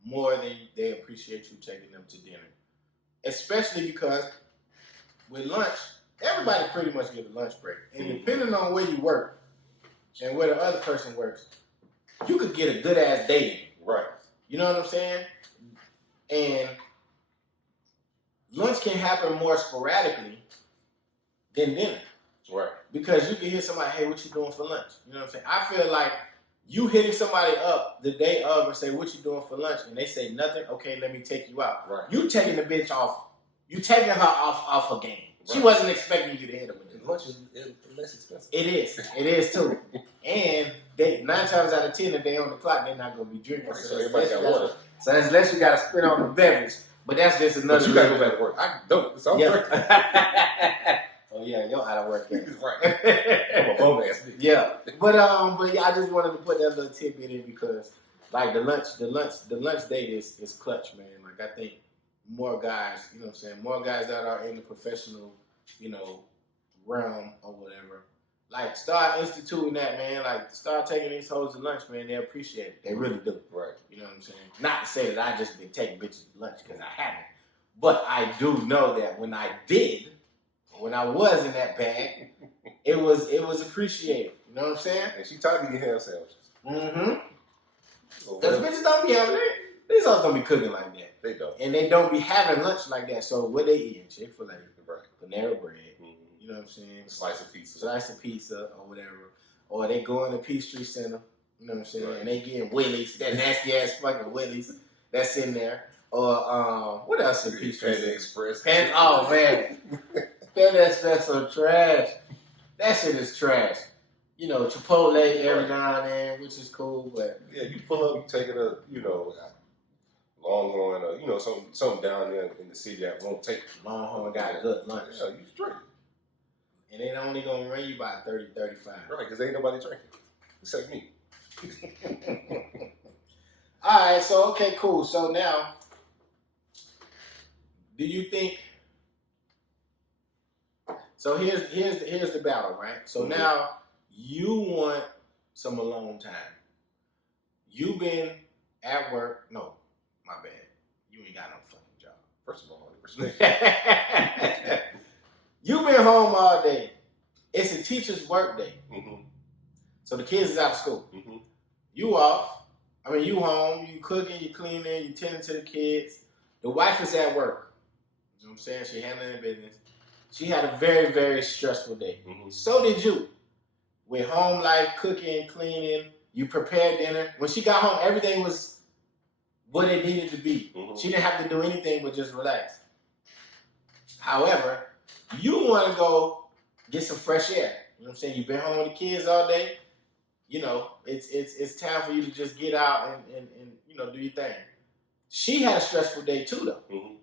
more than they appreciate you taking them to dinner. Especially because with lunch, everybody pretty much gets a lunch break. And depending on where you work and where the other person works, you could get a good ass day in. Right. You know what I'm saying? And lunch can happen more sporadically than dinner. Right. Because you can hit somebody, hey, what you doing for lunch? You know what I'm saying? I feel like you hitting somebody up the day of and say, what you doing for lunch? And they say nothing. Okay, let me take you out. Right. You taking the bitch off. You taking her off her game. Right. She wasn't expecting you to hit her with it. Lunch is less expensive. It is. It is too. And 9 times out of 10, if they on the clock, they're not gonna be drinking. Right, so everybody got water. So unless you got to spend on the beverage, but that's just another. But you gotta go back to work. I don't. So I'm drinking. Oh yeah, you're out of work. Right. I'm a bum ass nigga. Yeah, but yeah, I just wanted to put that little tidbit in because, like the lunch date is clutch, man. Like I think more guys, you know what I'm saying, more guys that are in the professional, realm or whatever, like start instituting that, man. Like start taking these hoes to lunch, man. They appreciate it. They really do. Right. You know what I'm saying? Not to say that I just been taking bitches to lunch because I haven't, but I do know that when I did. When I was in that bag, it was appreciated. You know what I'm saying? And she taught me to get ham sandwiches. Mm-hmm. Because bitches don't be having it. These hoes don't be cooking like that. They don't. And they don't be having lunch like that. So what they eating? Chick-fil-A. Right. Panera Bread. Mm-hmm. You know what I'm saying? Slice of pizza. Slice of pizza or whatever. Or they go in the Peachtree Center. You know what I'm saying? Right. And they getting Willie's. That nasty ass fucking Willie's that's in there. Or what else in Peachtree? Panda Express. Oh man. That's so trash. That shit is trash. You know, Chipotle every now and then, which is cool, but yeah, you pull up, you take it up, you know, Longhorn, you know, something down there in the city that won't take Longhorn got a good lunch. Yeah, you straight. And they only gonna run you by 30, 35. Right, because ain't nobody drinking except me. All right, so okay, cool. So now, do you think? So here's the battle, right? So now you want some alone time. You've been at work. No, my bad. You ain't got no fucking job. First of all, respect. You've been home all day. It's a teacher's work day. Mm-hmm. So the kids is out of school. Mm-hmm. You off. I mean, you home. You cooking, you cleaning, you tending to the kids. The wife is at work. You know what I'm saying? She handling her business. She had a very, very stressful day. Mm-hmm. So did you. With home life, cooking, cleaning, you prepared dinner. When she got home, everything was what it needed to be. Mm-hmm. She didn't have to do anything but just relax. However, you want to go get some fresh air. You know what I'm saying? You've been home with the kids all day. You know, it's time for you to just get out and you know, do your thing. She had a stressful day too, though. Mm-hmm.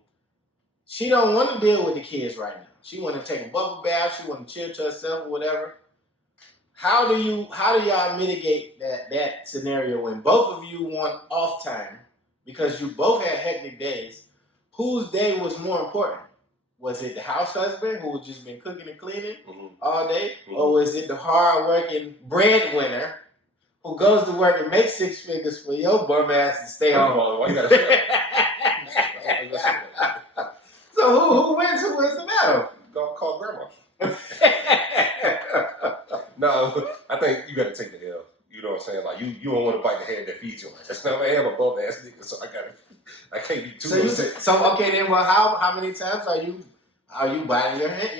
She don't want to deal with the kids right now. She want to take a bubble bath. She want to chill to herself or whatever. How do y'all mitigate that scenario when both of you want off time because you both had hectic days? Whose day was more important? Was it the house husband who just been cooking and cleaning all day? Mm-hmm. Or was it the hard-working breadwinner who goes to work and makes six figures for your bum ass to stay home? Why you gotta say So who wins? Who wins the battle? Go call grandma. No, I think you gotta take the L. You know what I'm saying? Like you don't want to bite the hand that feeds you. Like that's not. I am a bum ass nigga, so I can't be too. So okay then. Well, how many times are you biting your hand,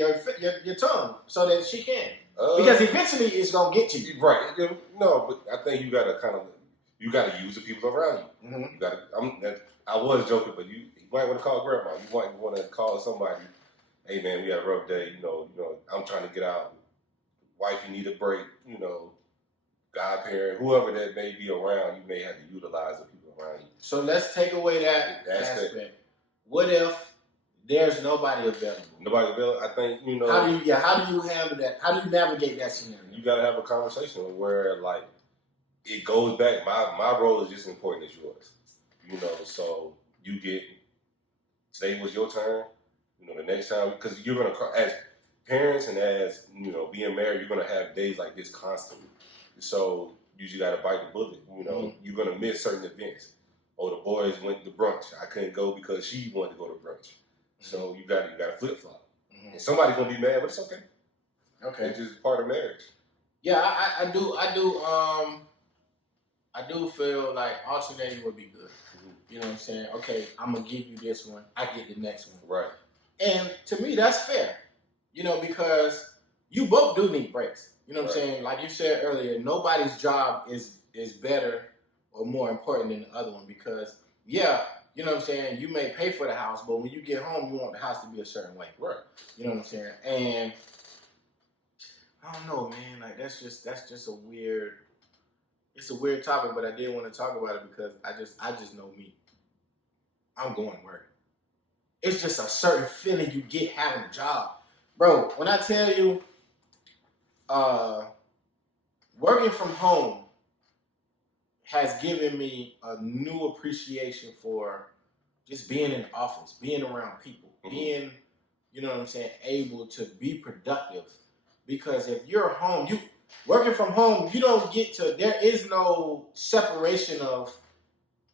your tongue so that she can? Because eventually it's gonna get to you. Right. No, but I think you gotta use the people around you. Mm-hmm. You gotta. I was joking, but you might want to call grandma. You might want to call somebody. Hey man, we had a rough day. You know, I'm trying to get out. Wife, you need a break. You know, godparent, whoever that may be around, you may have to utilize the people around you. So let's take away that aspect. What if there's nobody available? Nobody available. I think How do you handle that? How do you navigate that scenario? You got to have a conversation where like it goes back. My role is just as important as yours. You know, so you get today was your turn. You know, the next time because you're gonna as parents and as being married, you're gonna have days like this constantly. So you just gotta bite the bullet. You know, you're gonna miss certain events. Oh, the boys went to brunch. I couldn't go because she wanted to go to brunch. So you got to flip flop. Mm-hmm. And somebody's gonna be mad, but it's okay. Okay, it's just part of marriage. Yeah, I do feel like alternating would be good. Mm-hmm. You know what I'm saying? Okay, I'm gonna give you this one. I get the next one. Right. And to me, that's fair. You know, because you both do need breaks. You know what I'm saying? Like you said earlier, nobody's job is better or more important than the other one because, you know what I'm saying, you may pay for the house, but when you get home, you want the house to be a certain way. Right. You know what I'm saying? And I don't know, man. Like that's just a weird topic, but I did want to talk about it because I just know me. I'm going to work. It's just a certain feeling you get having a job. Bro, when I tell you, working from home has given me a new appreciation for just being in the office, being around people, being, you know what I'm saying, able to be productive. Because if you're home, working from home, you don't get to, there is no separation of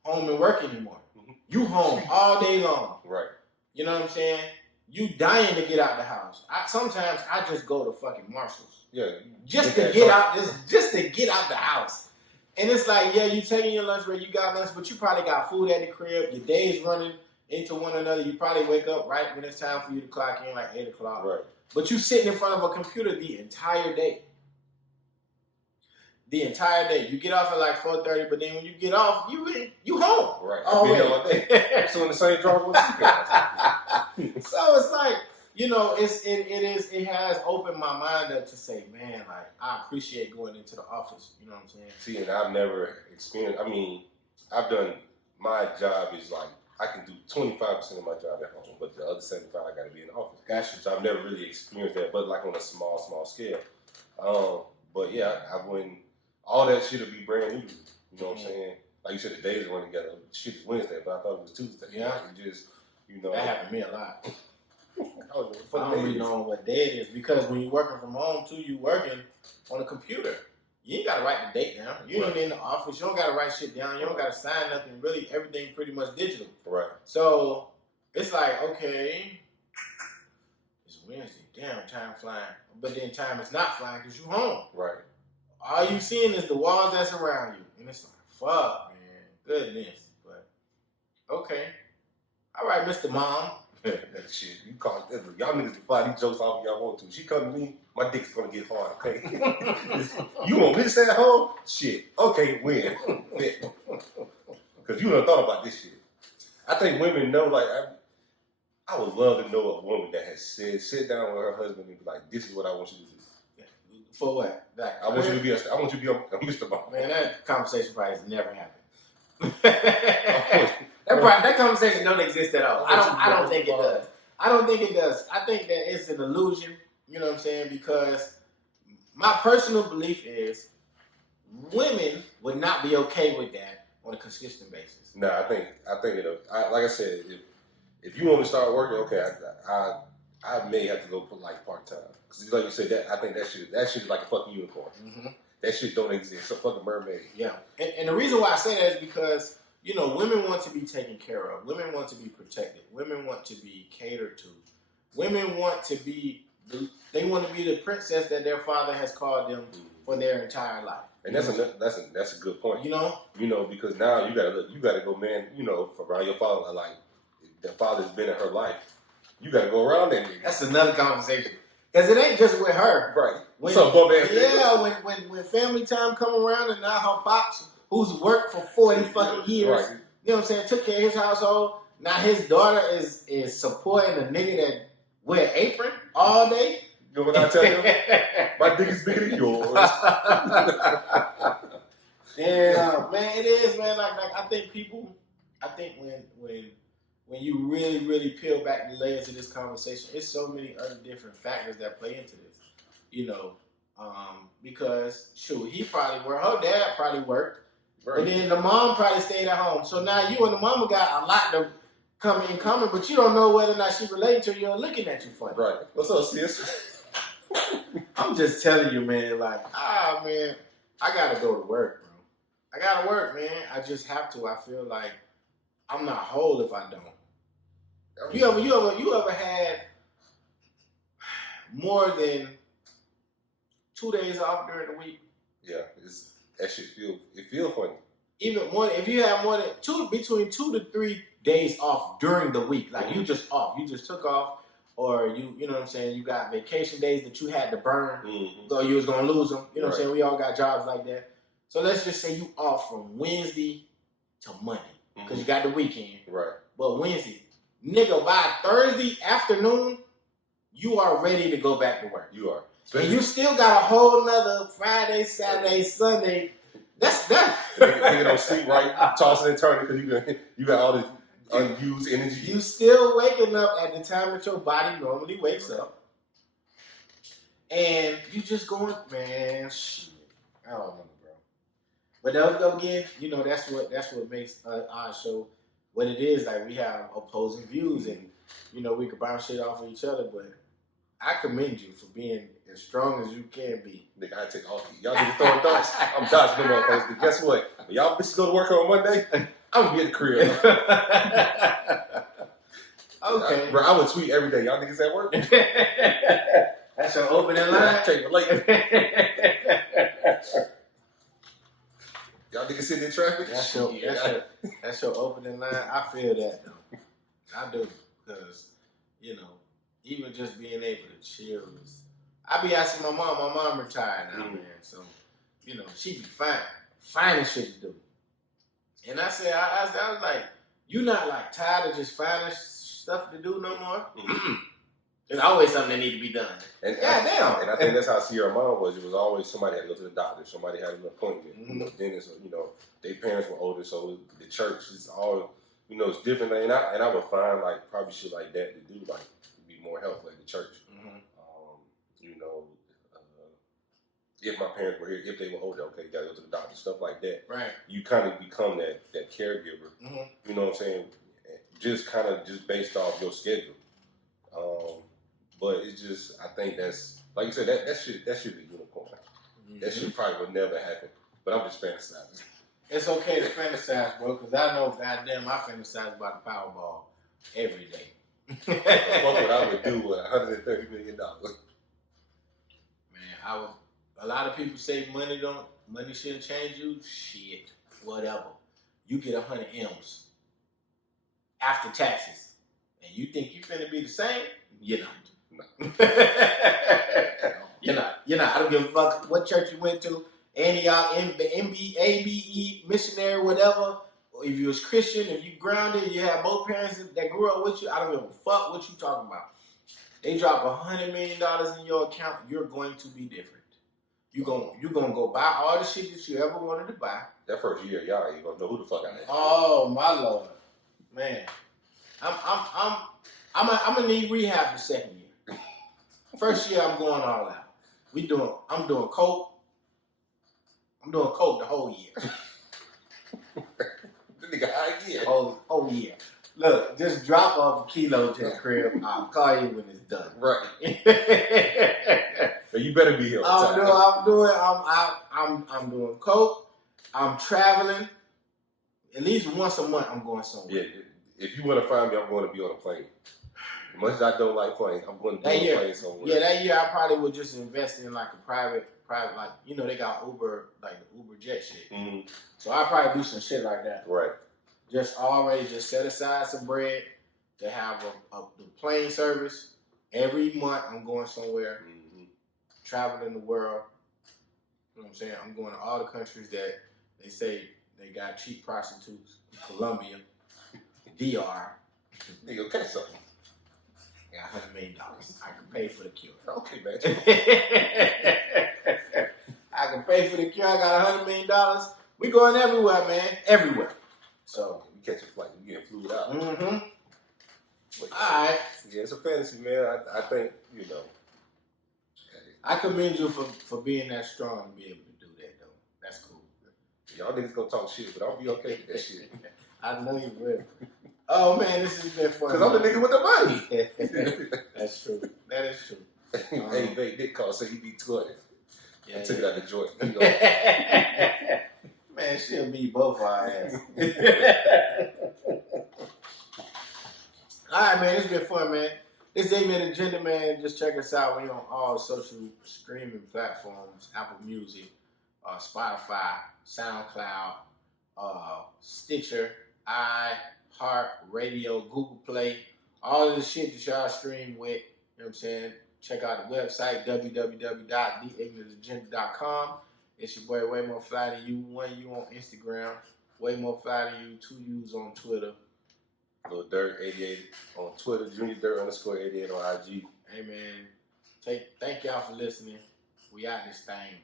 home and work anymore. Mm-hmm. You home all day long. Right. You know what I'm saying? You dying to get out the house. Sometimes I just go to fucking Marshall's. Yeah. Just to get out the house. And it's like, yeah, you taking your lunch break, you got lunch, but you probably got food at the crib. Your day's running into one another. You probably wake up right when it's time for you to clock in, like 8 o'clock. Right. But you sitting in front of a computer the entire day. The entire day. You get off at like 4:30, but then when you get off, you home. Right. Already. All day. So in the same drawer with So it's like, you know, it has opened my mind up to say, man, like I appreciate going into the office. You know what I'm saying? See, and I've never experienced. I mean, I've done my job is like I can do 25% of my job at home, but the other 75 I got to be in the office. Gotcha. So I've never really experienced that, but like on a small scale. But yeah, I wouldn't. All that shit will be brand new. You know what I'm saying? Like you said, the days run together. Shit is Wednesday, but I thought it was Tuesday. Yeah. Like, just that happened to me a lot. I I don't really know what day it is because when you're working from home too, you working on a computer. You ain't gotta write the date down. You ain't in the office. You don't gotta write shit down. You don't gotta sign nothing. Really, everything pretty much digital. Right. So it's like, okay, it's Wednesday. Damn, time flying. But then time is not flying because you home. Right. All you seeing is the walls that's around you, and it's like, fuck, man, goodness. But okay, all right, Mr. Mom. That shit, you call y'all niggas can fly these jokes off if y'all want to. She come to me, my dick's gonna get hard, okay? You want me to stay at home? Shit, okay, when? Because you done thought about this shit. I think women know, like, I would love to know a woman that has said, sit down with her husband and be like, this is what I want you to do. For what? Like, I want you to be a Mr. Mom. Man, that conversation probably has never happened. That conversation don't exist at all. I don't think it does. I don't think it does. I think that it's an illusion. You know what I'm saying? Because my personal belief is women would not be okay with that on a consistent basis. No, I think it'll. Like I said, if you want to start working, okay, I may have to go put like part time. Because like you said, that I think that shit is like a fucking unicorn. Mm-hmm. That shit don't exist. It's a fucking mermaid. Yeah, and the reason why I say that is because, you know, women want to be taken care of. Women want to be protected. Women want to be catered to. Women want to be they want to be the princess that their father has called them for their entire life. And that's a good point. You know, because now you gotta go, man. You know, around your father, like the father's been in her life. You gotta go around that nigga. That's another conversation. Because it ain't just with her. Right. What's up, bum ass? Yeah, when family time come around and now her pops, who's worked for 40 fucking years, right. You know what I'm saying, took care of his household. Now his daughter is supporting a nigga that wear apron all day. You know what I tell you? My dick is bigger than yours. Yeah, man, it is, man. Like I think when you really peel back the layers of this conversation, it's so many other different factors that play into this. You know, because shoot, her dad probably worked, right. But then the mom probably stayed at home. So now you and the mama got a lot to come in common, but you don't know whether or not she related to you or looking at you funny. Right. What's up, sis? I'm just telling you, man, like, man, I gotta go to work, bro. I gotta work, man. I just have to. I feel like I'm not whole if I don't. You ever had more than 2 days off during the week? Yeah, that shit feel funny. Even more, if you have more than between 2 to 3 days off during the week, like you just off, you just took off, or you know what I'm saying, you got vacation days that you had to burn, or you was gonna lose them. You know what I'm saying? We all got jobs like that. So let's just say you off from Wednesday to Monday because you got the weekend. Right. But Wednesday, nigga, by Thursday afternoon, you are ready to go back to work. You are. And you still got a whole nother Friday, Saturday, Sunday. That's that. Nigga don't sleep right, tossing and turning because you got all this unused energy. You still waking up at the time that your body normally wakes up. And you just going, man, shit. I don't know, bro. But though again, you know, that's what makes our show what it is. Like, we have opposing views and, you know, we can bounce shit off of each other, but I commend you for being as strong as you can be. Nigga, I take all y'all niggas throwing darts. I'm dodging them motherfuckers. But guess what? When y'all bitches go to work on Monday, I'm gonna be at the crib. Okay. Bro, I would tweet every day. Y'all niggas at work? That's your opening line? I can't relate. Y'all niggas sitting in traffic? That's your opening line. I feel that, though. I do. Because, you know, even just being able to chill is... I be asking my mom retired now, man. So, you know, she be finding shit to do. And I said, I was like, you not like tired of just finding stuff to do no more? There's always something that need to be done. And damn. And I think that's how Sierra mom was. It was always somebody had to go to the doctor. Somebody had an appointment. Mm-hmm. You know, dentist. You know, their parents were older, so the church is all. You know, it's different. And I would find like probably shit like that to do, like be more helpful at the church. Mm-hmm. You know, if my parents were here, if they were older, okay, you gotta go to the doctor, stuff like that. Right. You kind of become that caregiver. Mm-hmm. You know what I'm saying? Just based off your schedule. But it's just, I think that's, like you said, that should be unicorn. Mm-hmm. That shit probably would never happen. But I'm just fantasizing. It's okay to fantasize, bro, because I know, goddamn, I fantasize about the Powerball every day. Fuck what I would do with $130 million. Man, a lot of people say money shouldn't change you. Shit, whatever. You get 100 M's after taxes, and you think you finna be the same? You're not. No. You're not. I don't give a fuck what church you went to. Antioch, ABE, missionary, whatever. Or if you was Christian, if you grounded, you have both parents that grew up with you. I don't give a fuck what you talking about. They drop $100 million in your account, you're going to be different. You're gonna go buy all the shit that you ever wanted to buy. That first year, y'all ain't gonna know who the fuck I am. Oh my Lord, man, I'm gonna need rehab the second year. First year, I'm going all out. I'm doing coke. I'm doing coke the whole year. The nigga high again. Whole year. Look, just drop off a kilo to the crib. I'll call you when it's done. Right. You better be here. I'm doing coke. I'm traveling. At least once a month, I'm going somewhere. Yeah. If you want to find me, I'm going to be on a plane. As much as I don't like planes, I'm going to be on a plane somewhere. Yeah, that year I probably would just invest in like a private, like, you know, they got Uber, like the Uber jet shit. Mm-hmm. So I probably do some shit like that. Right. Just set aside some bread to have the plane service. Every month I'm going somewhere, traveling the world. You know what I'm saying? I'm going to all the countries that they say they got cheap prostitutes. Colombia, DR. Nigga, catch something. I got $100 million. I can pay for the cure. Okay, man. I can pay for the cure. I got $100 million. We going everywhere, man. Everywhere. So you catch a flight, you get flued out. Mm-hmm. But, all right. Yeah, it's a fantasy, man. I think, you know. I commend you for being that strong and be able to do that, though. That's cool. Y'all niggas gonna talk shit, but I'll be okay with that shit. I know you will. Oh, man, this has been fun. Because I'm the nigga with the money. That's true. That is true. Hey, Bay did call, say he be 200. I took it out the joint. You know. Man, she'll beat both our ass. All right, man, it's been fun, man. This is Ignant Agenda, man. Just check us out. We on all social streaming platforms: Apple Music, Spotify, SoundCloud, Stitcher, iHeartRadio, Google Play. All of the shit that y'all stream with. You know what I'm saying? Check out the website, www.theignantagenda.com. It's your boy, Way More Fly Than You. 1 U on Instagram. Way More Fly Than You. 2 U's on Twitter. Lil Dirt 88 on Twitter. Junior Dirt _88 on IG. Hey, man. Thank y'all for listening. We out this thing.